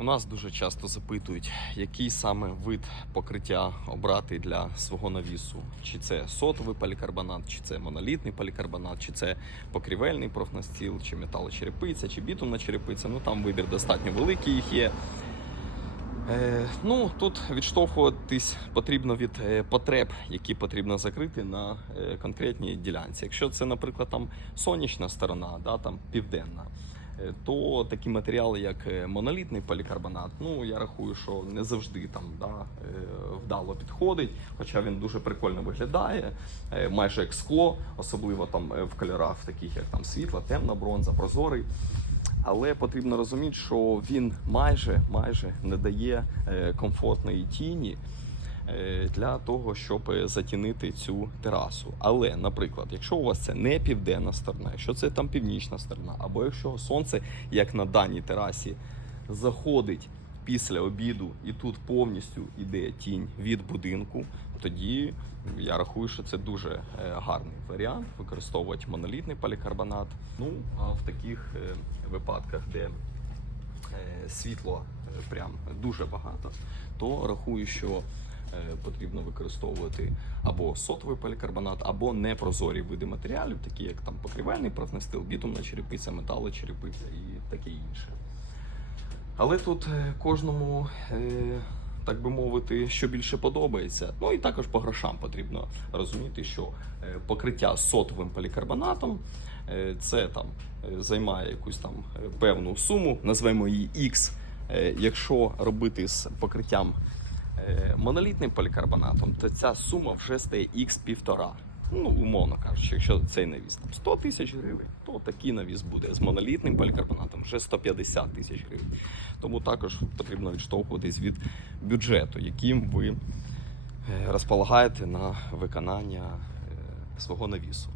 У нас дуже часто запитують, який саме вид покриття обрати для свого навісу. Чи це сотовий полікарбонат, чи це монолітний полікарбонат, чи це покрівельний профнастіл, чи металочерепиця, чи бітумна черепиця. Ну там вибір достатньо великий їх є. Е, ну, тут відштовхуватись потрібно від е, потреб, які потрібно закрити на е, конкретній ділянці. Якщо це, наприклад, там сонячна сторона, да, там південна, то такі матеріали, як е, монолітний полікарбонат, ну я рахую, що не завжди там да, е, вдало підходить, хоча він дуже прикольно виглядає, е, майже як скло, особливо там е, в кольорах, таких як там світла, темна бронза, прозорий. Але потрібно розуміти, що він майже майже не дає е, комфортної тіні е, для того, щоб е, затінити цю терасу. Але, наприклад, якщо у вас це не південна сторона, якщо це там північна сторона, або якщо сонце, як на даній терасі, заходить після обіду і тут повністю йде тінь від будинку, тоді я рахую, що це дуже е, гарний варіант використовувати монолітний полікарбонат. Ну а в таких е, випадках, де е, світло е, прям дуже багато, то рахую, що е, потрібно використовувати або сотовий полікарбонат, або непрозорі види матеріалів, такі як там покрівельний профнастил, бітумна черепиця, металочерепиця і таке інше. Але тут е, кожному, е, так би мовити, що більше подобається. Ну і також по грошам потрібно розуміти, що е, покриття сотовим полікарбонатом е, це там е, займає якусь там е, певну суму, назвемо її X. Е, Якщо робити з покриттям е, монолітним полікарбонатом, то ця сума вже стає X півтора. Ну, умовно кажучи, якщо цей навіс там 100 тисяч гривень, то такий навіс буде з монолітним полікарбонатом вже 150 тисяч гривень. Тому також потрібно відштовхуватись від бюджету, яким ви е, розполагаєте на виконання е, свого навісу.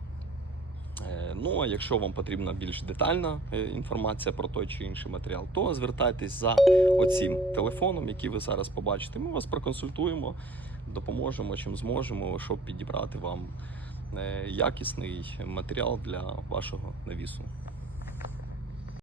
Ну, а якщо вам потрібна більш детальна е, інформація про той чи інший матеріал, то звертайтесь за оцим телефоном, який ви зараз побачите. Ми вас проконсультуємо, допоможемо чим зможемо, щоб підібрати вам е, якісний матеріал для вашого навісу.